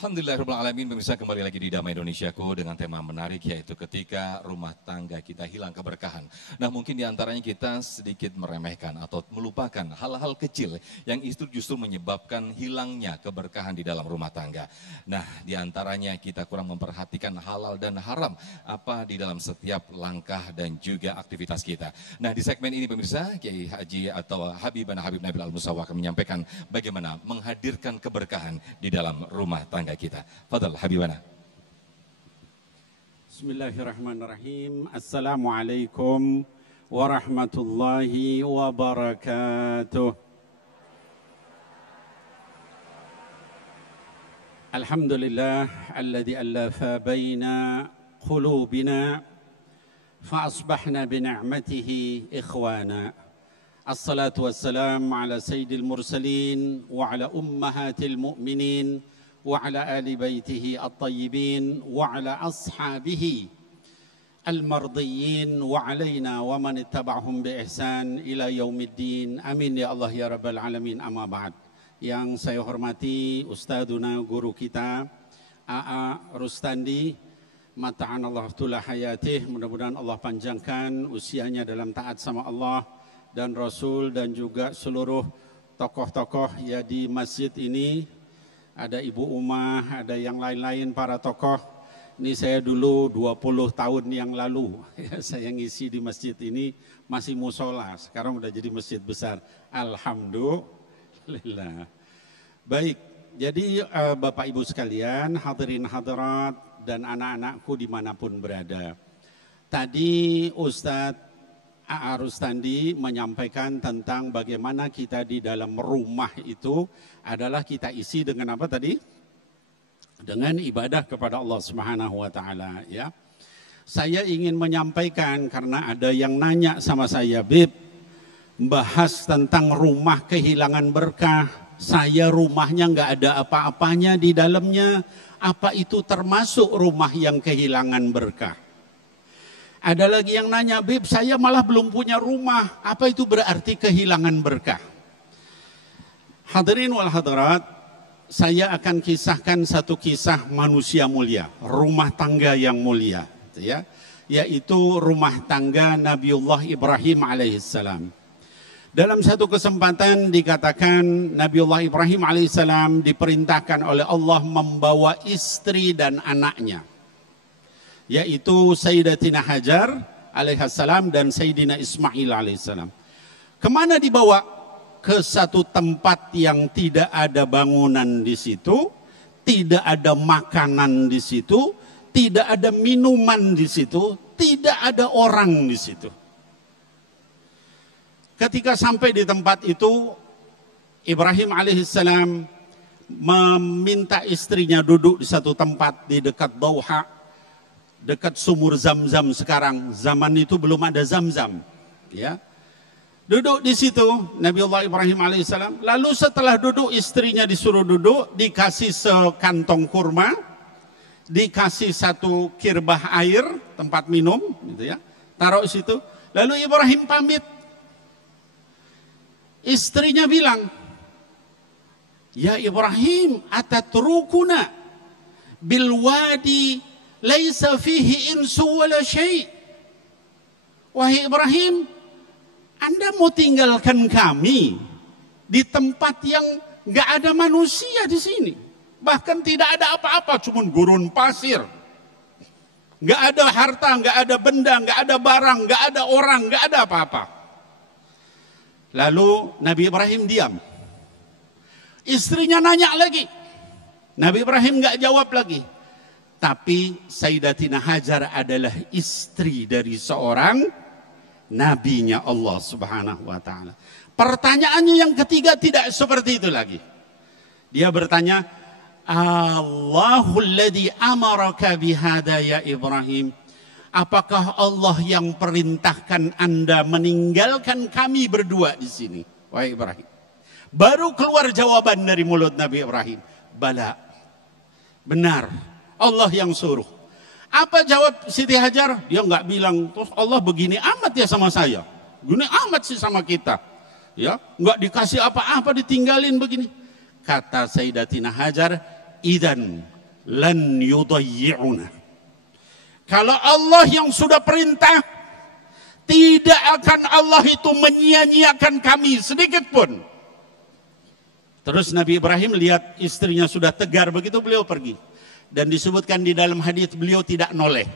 Alhamdulillahirrahmanirrahim, pemirsa, kembali lagi di Damai Indonesiaku dengan tema menarik, yaitu ketika rumah tangga kita hilang keberkahan. Nah, mungkin diantaranya kita sedikit meremehkan atau melupakan hal-hal kecil yang itu justru menyebabkan hilangnya keberkahan di dalam rumah tangga. Nah, diantaranya kita kurang memperhatikan halal dan haram apa di dalam setiap langkah dan juga aktivitas kita. Nah, di segmen ini pemirsa, Kiai Haji atau Habibana Habib Nabil Al-Musawa akan menyampaikan bagaimana menghadirkan keberkahan di dalam rumah tangga kita. Fadal Habibana. Bismillahirrahmanirrahim. Assalamualaikum warahmatullahi wabarakatuh. Alhamdulillah alladzi allafa baina qulubina fa asbahna bi ni'matihi ikhwana. Assalatu wassalamu ala sayyidil mursalin wa ala ummahatil mu'minin وعلى آل بيته الطيبين وعلى أصحابه المرضيين وعلينا ومن اتبعهم بإحسان إلى يوم الدين amin ya Allah ya Rabbal Alamin. Amma ba'd. Yang saya hormati Ustadzuna guru kita A.A. Rustandi, mata'an Allah tulah hayatih, mudah-mudahan Allah panjangkan usianya dalam taat sama Allah dan Rasul, dan juga seluruh tokoh-tokoh ya di masjid ini. Ada Ibu Umah, ada yang lain-lain para tokoh. Ini saya dulu 20 tahun yang lalu ya, saya ngisi di masjid ini masih musola, sekarang udah jadi masjid besar. Alhamdulillah. Baik, jadi Bapak Ibu sekalian, hadirin hadirat dan anak-anakku dimanapun berada. Tadi Ustadz A.A. Rustandi menyampaikan tentang bagaimana kita di dalam rumah itu adalah kita isi dengan apa tadi? Dengan ibadah kepada Allah Subhanahu wa taala ya. Saya ingin menyampaikan karena ada yang nanya sama saya, Bib, bahas tentang rumah kehilangan berkah. Saya rumahnya nggak ada apa-apanya di dalamnya. Apa itu termasuk rumah yang kehilangan berkah? Ada lagi yang nanya, Bib, saya malah belum punya rumah. Apa itu berarti kehilangan berkah? Hadirin wal hadirat, saya akan kisahkan satu kisah manusia mulia, rumah tangga yang mulia, ya, yaitu rumah tangga Nabiullah Ibrahim alaihissalam. Dalam satu kesempatan dikatakan Nabiullah Ibrahim alaihissalam diperintahkan oleh Allah membawa istri dan anaknya, yaitu Sayyidatina Hajar alaihissalam dan Sayyidina Ismail alaihissalam. Kemana dibawa? Ke satu tempat yang tidak ada bangunan di situ, tidak ada makanan di situ, tidak ada minuman di situ, tidak ada orang di situ. Ketika sampai di tempat itu, Ibrahim alaihissalam meminta istrinya duduk di satu tempat di dekat Dauha, dekat sumur Zam-Zam. Sekarang zaman itu belum ada Zam-Zam, ya. Duduk di situ Nabiullah Ibrahim alaihissalam. Lalu setelah duduk, istrinya disuruh duduk, dikasih sekantong kurma, dikasih satu kirbah air, tempat minum, gitu ya. Taruh di situ. Lalu Ibrahim pamit. Istrinya bilang, "Ya Ibrahim, atatrukuna bil wadi laisa fihi insu wala syai'." Wahai Ibrahim, Anda mau tinggalkan kami di tempat yang nggak ada manusia di sini, bahkan tidak ada apa-apa, cuma gurun pasir, nggak ada harta, nggak ada benda, nggak ada barang, nggak ada orang, nggak ada apa-apa. Lalu Nabi Ibrahim diam. Istrinya nanya lagi, Nabi Ibrahim nggak jawab lagi. Tapi Sayyidatina Hajar adalah istri dari seorang nabinya Allah Subhanahu wa taala. Pertanyaannya yang ketiga tidak seperti itu lagi. Dia bertanya, Allahul ladzi amaraka bihada ya Ibrahim. Apakah Allah yang perintahkan Anda meninggalkan kami berdua di sini, wahai Ibrahim? Baru keluar jawaban dari mulut Nabi Ibrahim. Bala. Benar. Allah yang suruh. Apa jawab Siti Hajar? Dia nggak bilang, terus Allah begini amat ya sama saya, gini amat sih sama kita, ya nggak dikasih apa-apa, ditinggalin begini. Kata Sayyidatina Hajar, idzan lan yudayyi'una. Kalau Allah yang sudah perintah, tidak akan Allah itu menyia-nyiakan kami sedikit pun. Terus Nabi Ibrahim lihat istrinya sudah tegar begitu, beliau pergi. Dan disebutkan di dalam hadis beliau tidak noleh.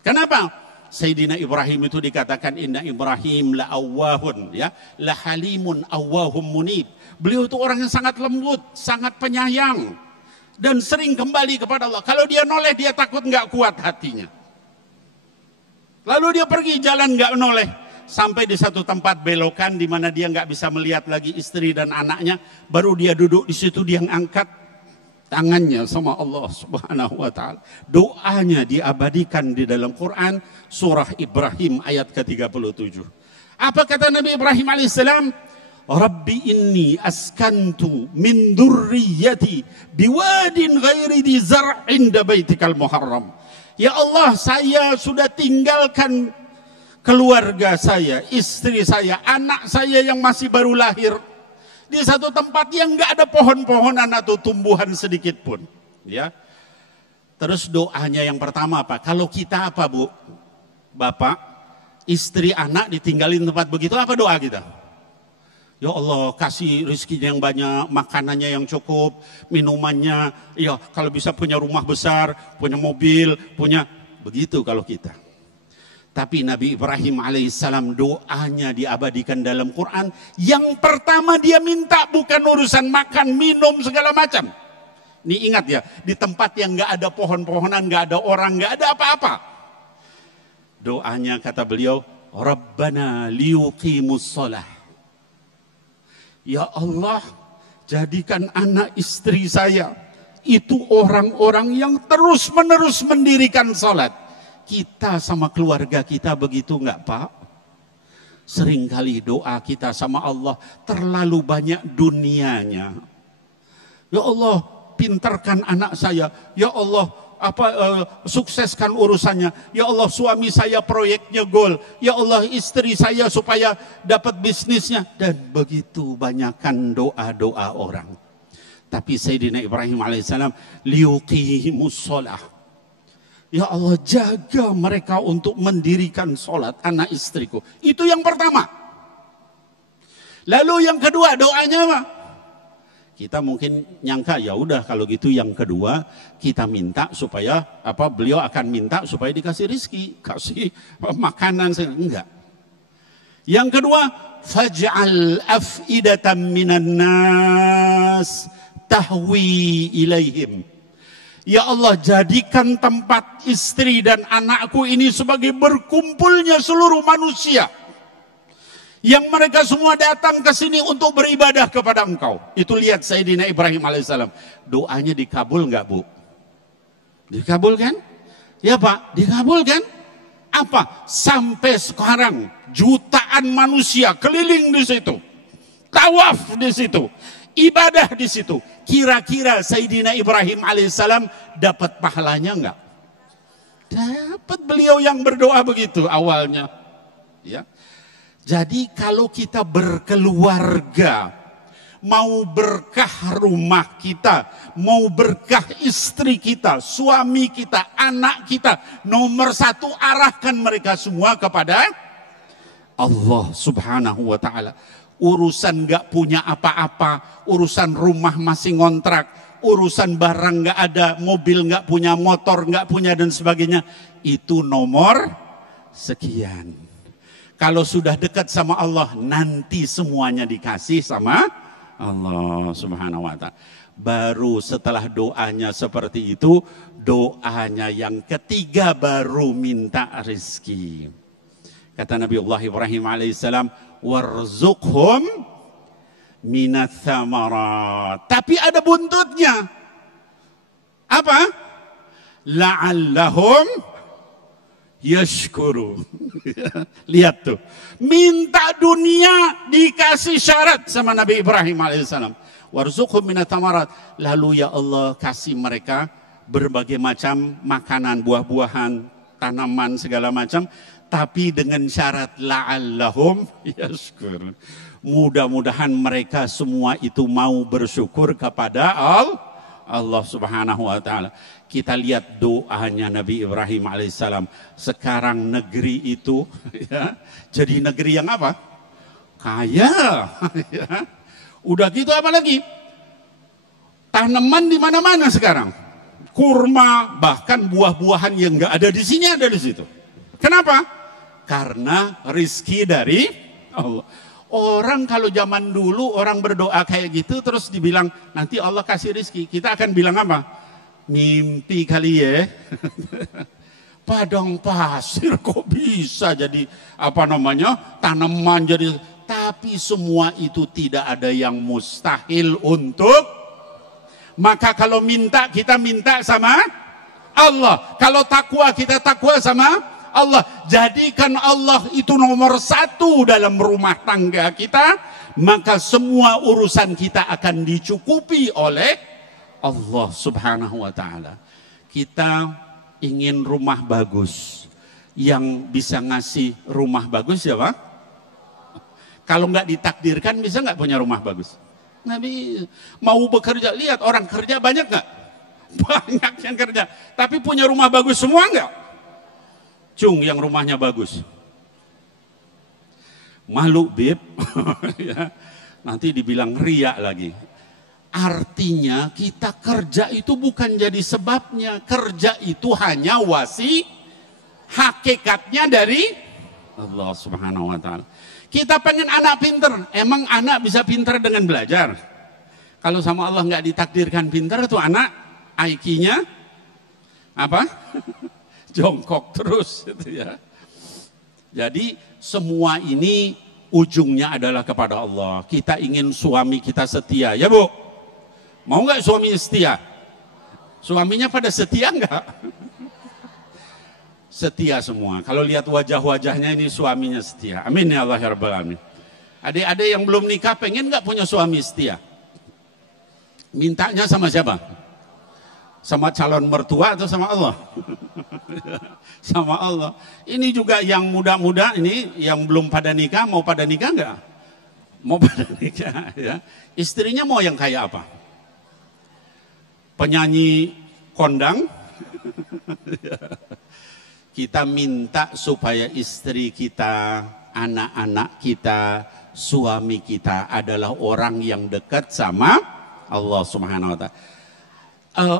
Kenapa? Sayyidina Ibrahim itu dikatakan inna Ibrahim la awwahun, ya, la halimun awwahum munib. Beliau itu orang yang sangat lembut, sangat penyayang dan sering kembali kepada Allah. Kalau dia noleh, dia takut nggak kuat hatinya. Lalu dia pergi jalan nggak noleh sampai di satu tempat belokan di mana dia nggak bisa melihat lagi istri dan anaknya. Baru dia duduk di situ, dia angkat tangannya sama Allah Subhanahu wa taala. Doanya diabadikan di dalam Quran surah Ibrahim ayat ke-37. Apa kata Nabi Ibrahim alaihissalam? Rabbi inni askantu min dzurriyyati biwadin ghairi dzi zar'in inda baitikal muharram. Ya Allah, saya sudah tinggalkan keluarga saya, istri saya, anak saya yang masih baru lahir di satu tempat yang nggak ada pohon-pohonan atau tumbuhan sedikit pun, ya. Terus doanya yang pertama apa? Kalau kita apa, Bu? Bapak, istri, anak ditinggalin tempat begitu, apa doa kita? Ya Allah, kasih rezekinya yang banyak, makanannya yang cukup, minumannya, ya kalau bisa punya rumah besar, punya mobil, punya begitu kalau kita. Tapi Nabi Ibrahim alaihissalam doanya diabadikan dalam Quran. Yang pertama dia minta bukan urusan makan, minum, segala macam. Ini ingat ya, di tempat yang nggak ada pohon-pohonan, nggak ada orang, nggak ada apa-apa. Doanya kata beliau, Rabbana liyuqimus shalah. Ya Allah, jadikan anak istri saya itu orang-orang yang terus-menerus mendirikan salat. Kita sama keluarga kita begitu enggak, Pak? Seringkali doa kita sama Allah terlalu banyak dunianya. Ya Allah, pintarkan anak saya. Ya Allah, sukseskan urusannya. Ya Allah, suami saya proyeknya gol. Ya Allah, istri saya supaya dapat bisnisnya. Dan begitu banyakkan doa-doa orang. Tapi Sayyidina Ibrahim alaihissalam liyuqimus shalah. Ya Allah, jaga mereka untuk mendirikan sholat anak istriku. Itu yang pertama. Lalu yang kedua doanya apa? Kita mungkin nyangka ya udah kalau gitu yang kedua kita minta supaya apa? Beliau akan minta supaya dikasih rizki, kasih makanan. Enggak. Yang kedua, faj'al af'idatan minan nas tahwi ilaihim. Ya Allah, jadikan tempat istri dan anakku ini sebagai berkumpulnya seluruh manusia. Yang mereka semua datang ke sini untuk beribadah kepada Engkau. Itu lihat Sayyidina Ibrahim alaihissalam. Doanya dikabul enggak, Bu? Dikabulkan? Ya Pak, dikabulkan. Apa? Sampai sekarang jutaan manusia keliling di situ. Tawaf di situ. Ibadah di situ. Kira-kira Sayyidina Ibrahim alaihissalam dapat pahalanya enggak? Dapat, beliau yang berdoa begitu awalnya. Ya. Jadi kalau kita berkeluarga, mau berkah rumah kita, mau berkah istri kita, suami kita, anak kita, nomor satu arahkan mereka semua kepada Allah Subhanahu wa ta'ala. Urusan gak punya apa-apa, urusan rumah masih ngontrak, urusan barang gak ada, mobil gak punya, motor gak punya dan sebagainya, itu nomor sekian. Kalau sudah dekat sama Allah, nanti semuanya dikasih sama Allah Subhanahu wa ta'ala. Baru setelah doanya seperti itu, doanya yang ketiga baru minta rezeki. Kata Nabi Allah Ibrahim alaihissalam, warzuqhum minats tsamarat. Tapi ada buntutnya. Apa? La'allahum yashkuru. Lihat tuh. Minta dunia dikasih syarat sama Nabi Ibrahim alaihissalam. Warzuqhum minats tsamarat. Lalu ya Allah kasih mereka berbagai macam makanan, buah-buahan, tanaman segala macam. Tapi dengan syarat la'allahum yashkur. Mudah-mudahan mereka semua itu mau bersyukur kepada Allah Subhanahu wa taala. Kita lihat doanya Nabi Ibrahim alaihissalam. Sekarang negeri itu ya, jadi negeri yang apa? Kaya. Ya. Udah gitu apa lagi? Tanaman di mana-mana sekarang. Kurma, bahkan buah-buahan yang nggak ada di sini ada di situ. Kenapa? Karena rizki dari Allah. Orang kalau zaman dulu orang berdoa kayak gitu terus dibilang nanti Allah kasih rizki, kita akan bilang apa? Mimpi kali ya. Padang pasir kok bisa jadi apa namanya tanaman jadi, tapi semua itu tidak ada yang mustahil untuk. Maka kalau minta kita minta sama Allah, kalau takwa kita takwa sama Allah. Jadikan Allah itu nomor satu dalam rumah tangga kita, maka semua urusan kita akan dicukupi oleh Allah Subhanahu wa taala. Kita ingin rumah bagus, yang bisa ngasih rumah bagus siapa? Kalau nggak ditakdirkan bisa nggak punya rumah bagus? Nggak bisa. Mau bekerja, lihat orang kerja banyak nggak? Banyak yang kerja, tapi punya rumah bagus semua nggak? Cung yang rumahnya bagus. Malu bib. Ya, nanti dibilang riak lagi. Artinya kita kerja itu bukan jadi sebabnya. Kerja itu hanya hakikatnya dari Allah Subhanahu wa taala. Kita pengen anak pinter. Emang anak bisa pinter dengan belajar? Kalau sama Allah nggak ditakdirkan pinter tuh anak IQ-nya apa? Jongkok terus gitu ya. Jadi semua ini ujungnya adalah kepada Allah. Kita ingin suami kita setia, ya Bu? Mau nggak suami setia? Suaminya pada setia nggak? Setia semua. Kalau lihat wajah-wajahnya ini suaminya setia. Amin ya Allah ya Rabbal Alamin. Adik-adik yang belum nikah pengen nggak punya suami setia? Mintanya sama siapa? Sama calon mertua atau sama Allah? Sama Allah. Ini juga yang muda-muda ini yang belum pada nikah, mau pada nikah enggak? Mau pada nikah ya. Istrinya mau yang kayak apa? Penyanyi kondang? Kita minta supaya istri kita, anak-anak kita, suami kita adalah orang yang dekat sama Allah Subhanahu wa taala.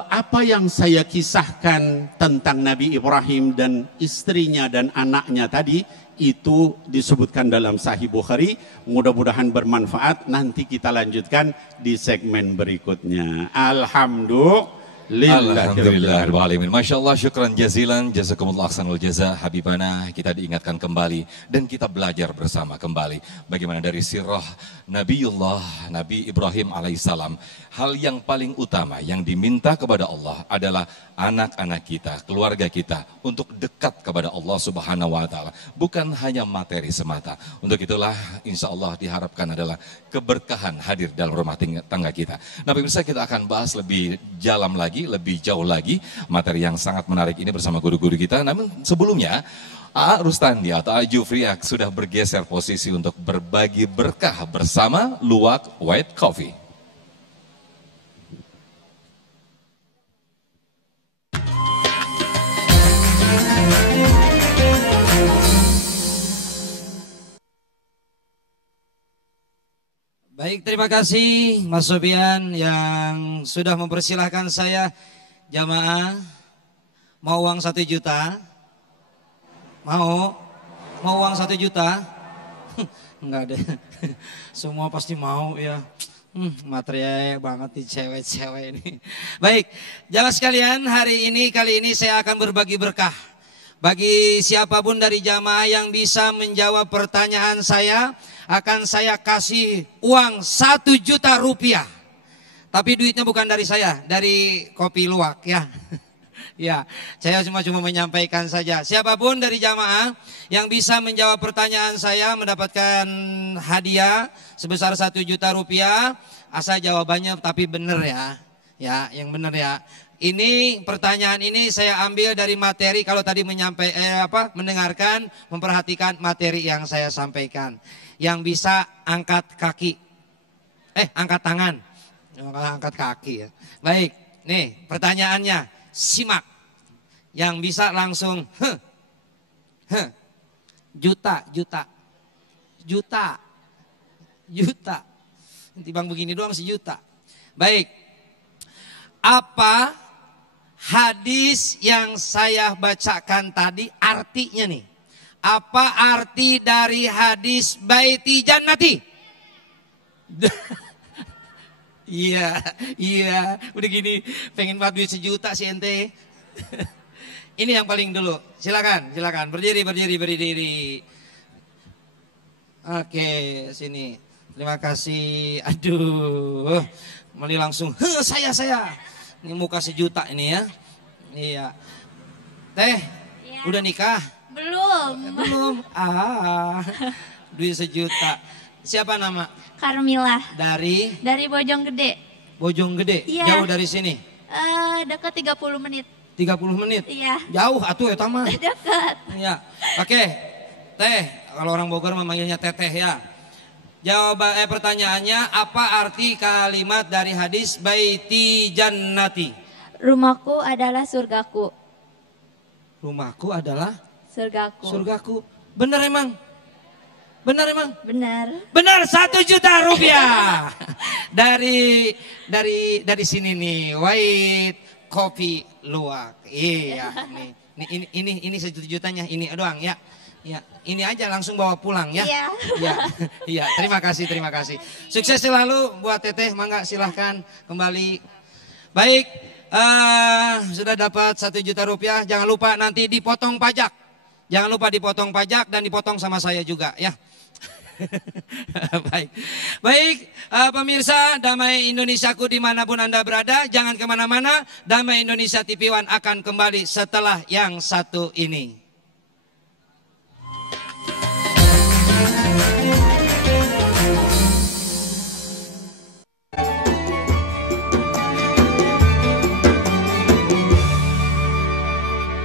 Apa yang saya kisahkan tentang Nabi Ibrahim dan istrinya dan anaknya tadi itu disebutkan dalam Sahih Bukhari. Mudah-mudahan bermanfaat. Nanti kita lanjutkan di segmen berikutnya. Alhamdulillahirrahmanirrahim. Masya Allah, syukran jazilan, jazakumullah ahsanul jaza, Habibana. Kita diingatkan kembali dan kita belajar bersama kembali bagaimana dari sirah Nabi Ibrahim alaihissalam. Hal yang paling utama yang diminta kepada Allah adalah anak-anak kita, keluarga kita untuk dekat kepada Allah Subhanahu wa taala, bukan hanya materi semata. Untuk itulah insya Allah diharapkan adalah keberkahan hadir dalam rumah tangga kita. Nah, pemirsa, kita akan bahas lebih dalam lagi, lebih jauh lagi materi yang sangat menarik ini bersama guru-guru kita. Namun sebelumnya A. Rustandi atau A. Jufriak sudah bergeser posisi untuk berbagi berkah bersama Luwak White Coffee. Baik, terima kasih Mas Sobian yang sudah mempersilahkan saya. Jamaah, mau uang 1 juta? Mau uang 1 juta? Enggak deh, semua pasti mau ya. Materi banget nih cewek-cewek ini. Baik, jamaah sekalian, kali ini saya akan berbagi berkah. Bagi siapapun dari jamaah yang bisa menjawab pertanyaan saya, akan saya kasih uang 1 juta rupiah. Tapi duitnya bukan dari saya, dari Kopi Luwak ya. Ya, saya cuma menyampaikan saja. Siapapun dari jamaah yang bisa menjawab pertanyaan saya mendapatkan hadiah sebesar 1 juta rupiah. Asal jawabannya tapi benar ya. Ya, yang benar ya. Ini pertanyaan ini saya ambil dari materi kalau tadi mendengarkan, memperhatikan materi yang saya sampaikan. Yang bisa angkat kaki. Angkat tangan. Angkat kaki ya. Baik, nih pertanyaannya, simak. Yang bisa langsung, juta. Timbang begini doang sejuta. Baik, apa hadis yang saya bacakan tadi artinya nih? Apa arti dari hadis baiti jannati? Iya, udah gini pengen buat duit sejuta sih ente. Ini yang paling dulu, silakan, berdiri. Oke, sini. Terima kasih. Aduh, Meli langsung, saya. Ini muka sejuta ini ya. Iya. Teh, Ya. udah nikah? Belum. Duit sejuta. Siapa nama? Karmila. Dari Dari Bojonggede. Bojonggede. Iya. Jauh dari sini. Dekat 30 menit. 30 menit. Iya. Jauh atuh ya Tama. Dekat. Iya. Oke. Teh, kalau orang Bogor memanggilnya teteh ya. Pertanyaannya, apa arti kalimat dari hadis baiti jannati? Rumahku adalah surgaku. Rumahku adalah Surgaku. surgaku. Benar emang? Benar. Benar, 1 juta rupiah. dari sini nih, White Kopi Luwak. Iya, ini 1 jutanya ini doang ya. Ya, ini aja langsung bawa pulang ya. Iya, terima kasih. Sukses selalu buat Teteh, mangga silahkan kembali. Baik, sudah dapat 1 juta rupiah. Jangan lupa nanti dipotong pajak. Jangan lupa dipotong pajak dan dipotong sama saya juga ya. Baik, pemirsa Damai Indonesiaku dimanapun Anda berada, jangan kemana-mana. Damai Indonesia TV One akan kembali setelah yang satu ini.